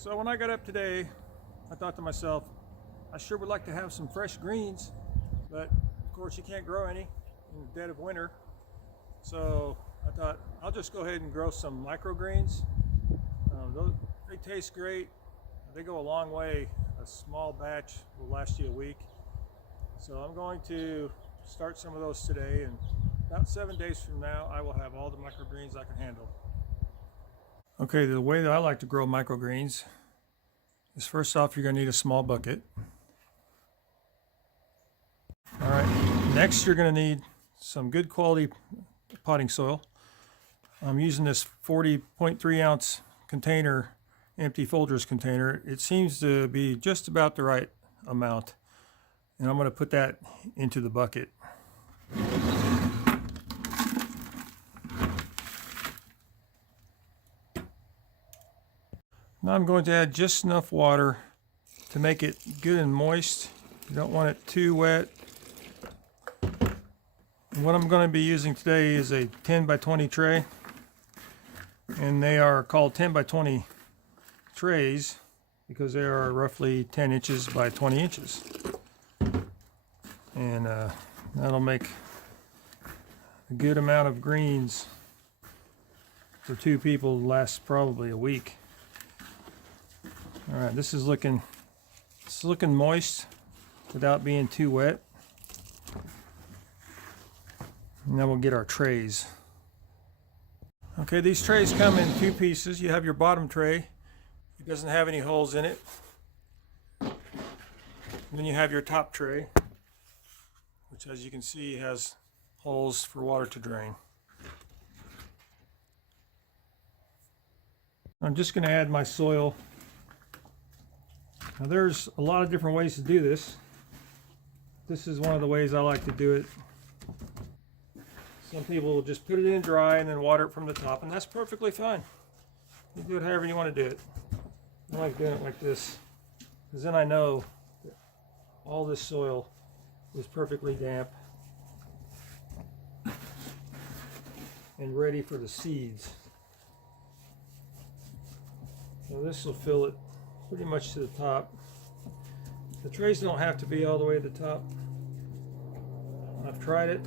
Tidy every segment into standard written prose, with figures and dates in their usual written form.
So when I got up today, I thought to myself, I sure would like to have some fresh greens, but of course you can't grow any in the dead of winter. So I thought I'll just go ahead and grow some microgreens. They taste great. They go a long way. A small batch will last you a week. So I'm going to start some of those today, and about 7 days from now I will have all the microgreens I can handle. Okay, the way that I like to grow microgreens is, first off, you're going to need a small bucket. Alright, next you're going to need some good quality potting soil. I'm using this 40.3 ounce container, empty Folgers container. It seems to be just about the right amount, and I'm going to put that into the bucket. Now I'm going to add just enough water to make it good and moist. You don't want it too wet. And what I'm going to be using today is a 10 by 20 tray, and they are called 10 by 20 trays because they are roughly 10 inches by 20 inches. And that'll make a good amount of greens for two people to last probably a week. Alright, this is looking moist without being too wet. And then we'll get our trays. Okay, these trays come in two pieces. You have your bottom tray. It doesn't have any holes in it. And then you have your top tray, which, as you can see, has holes for water to drain. I'm just going to add my soil. Now, there's a lot of different ways to do this. This is one of the ways I like to do it. Some people will just put it in dry and then water it from the top, and that's perfectly fine. You do it however you want to do it. I like doing it like this, because then I know that all this soil is perfectly damp and ready for the seeds. So this will fill it pretty much to the top. The trays don't have to be all the way to the top. I've tried it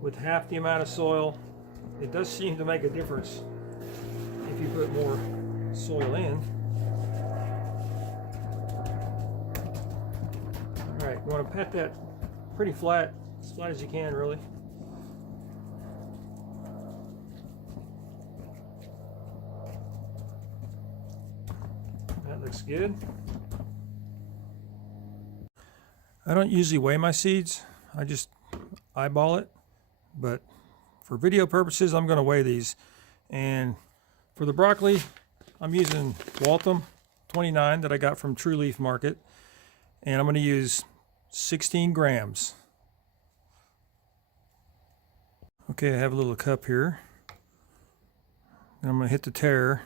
with half the amount of soil. It does seem to make a difference if you put more soil in. Alright, you want to pat that pretty flat, as flat as you can, really. That looks good. I don't usually weigh my seeds. I just eyeball it. But for video purposes, I'm going to weigh these. And for the broccoli, I'm using Waltham 29 that I got from True Leaf Market. And I'm going to use 16 grams. Okay, I have a little cup here. And I'm going to hit the tare,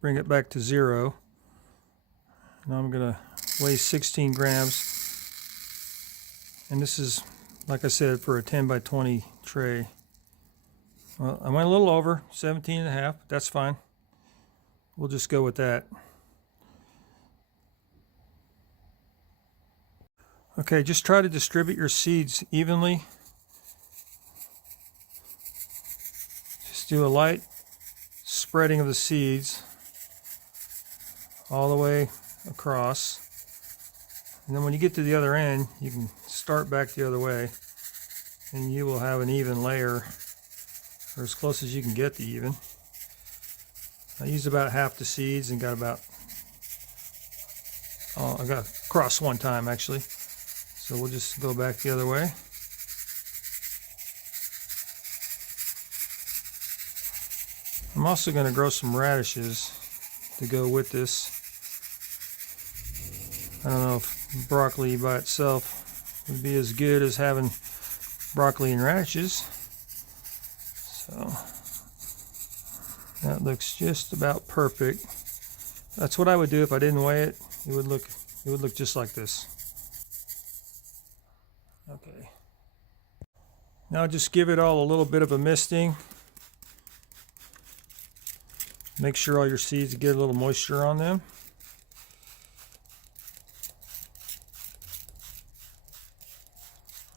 bring it back to 0. Now I'm going to weigh 16 grams. And this is, like I said, for a 10 by 20 tray. Well, I went a little over, 17 and a half. That's fine. We'll just go with that. Okay, just try to distribute your seeds evenly. Just do a light spreading of the seeds all the way across. And then when you get to the other end, you can start back the other way, and you will have an even layer, or as close as you can get to even. I used about half the seeds and got about, I got across one time actually. So we'll just go back the other way. I'm also going to grow some radishes to go with this. I don't know if broccoli by itself would be as good as having broccoli and radishes. So that looks just about perfect. That's what I would do if I didn't weigh it. It would look just like this. Okay. Now just give it all a little bit of a misting. Make sure all your seeds get a little moisture on them.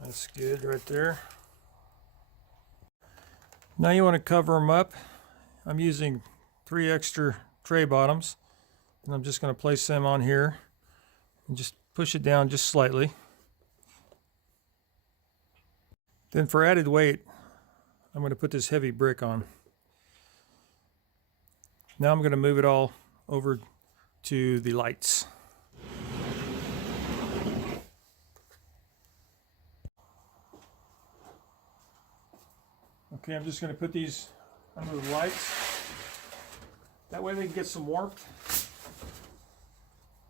That's good right there. Now you want to cover them up. I'm using 3 extra tray bottoms, and I'm just going to place them on here and just push it down just slightly. Then for added weight, I'm going to put this heavy brick on. Now I'm going to move it all over to the lights. Okay, I'm just going to put these under the lights. That way they can get some warmth.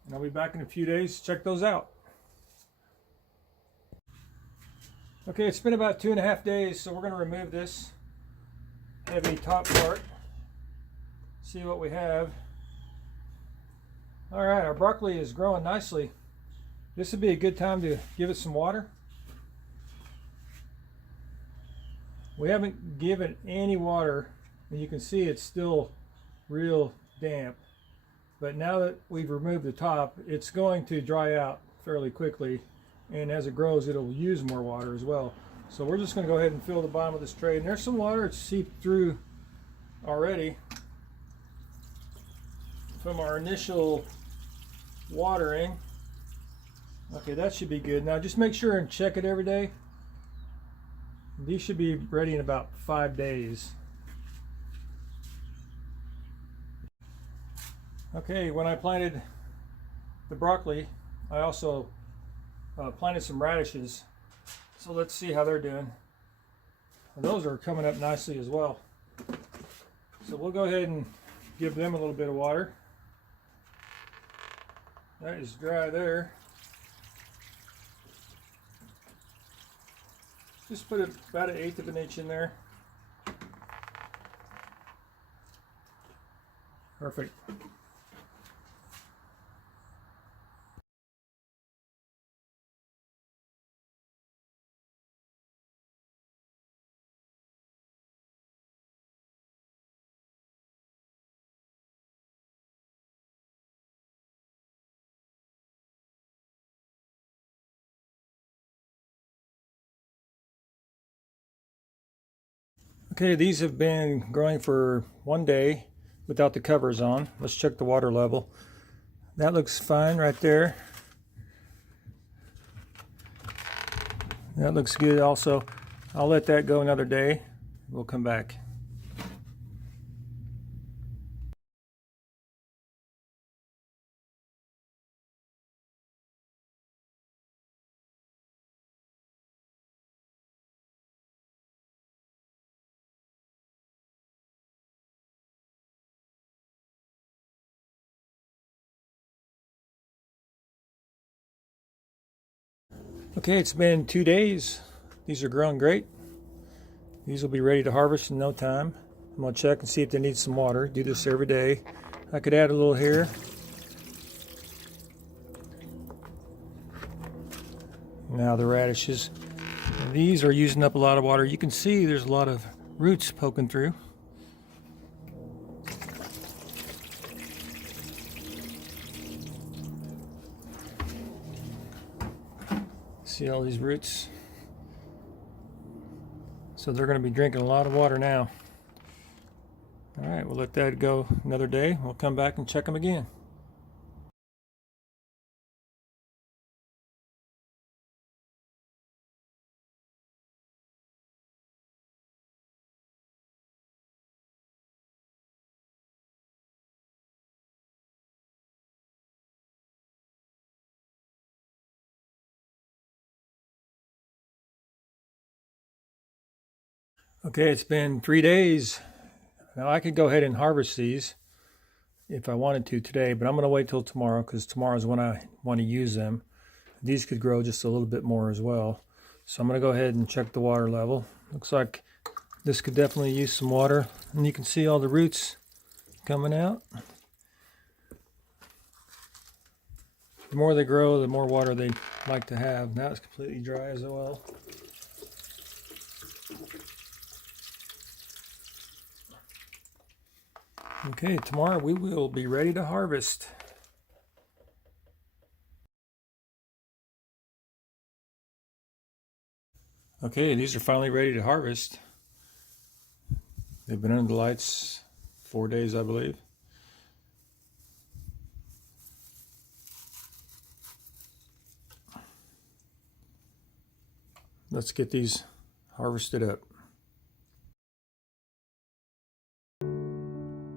And I'll be back in a few days to check those out. Okay, it's been about 2.5 days, so we're going to remove this heavy top part. See what we have. All right, our broccoli is growing nicely. This would be a good time to give it some water. We haven't given any water, and you can see it's still real damp. But now that we've removed the top, it's going to dry out fairly quickly, and as it grows, it'll use more water as well. So we're just going to go ahead and fill the bottom of this tray, and there's some water it's seeped through already from our initial watering. Okay, that should be good. Now just make sure and check it every day. These should be ready in about 5 days. Okay, when I planted the broccoli, I also planted some radishes. So let's see how they're doing. And those are coming up nicely as well. So we'll go ahead and give them a little bit of water. That is dry there. Just put about 1/8 of an inch in there. Perfect. Okay, these have been growing for 1 day without the covers on. Let's check the water level. That looks fine right there. That looks good also. I'll let that go another day. We'll come back. Okay, it's been 2 days. These are growing great. These will be ready to harvest in no time. I'm going to check and see if they need some water. Do this every day. I could add a little here. Now the radishes. These are using up a lot of water. You can see there's a lot of roots poking through. See all these roots? So they're going to be drinking a lot of water now. All right, we'll let that go another day. We'll come back and check them again. Okay, it's been 3 days. Now I could go ahead and harvest these if I wanted to today, but I'm going to wait till tomorrow because tomorrow is when I want to use them. These could grow just a little bit more as well. So I'm going to go ahead and check the water level. Looks like this could definitely use some water. And you can see all the roots coming out. The more they grow, the more water they like to have. Now it's completely dry as well. Okay, tomorrow we will be ready to harvest. Okay, these are finally ready to harvest. They've been under the lights 4 days, I believe. Let's get these harvested up.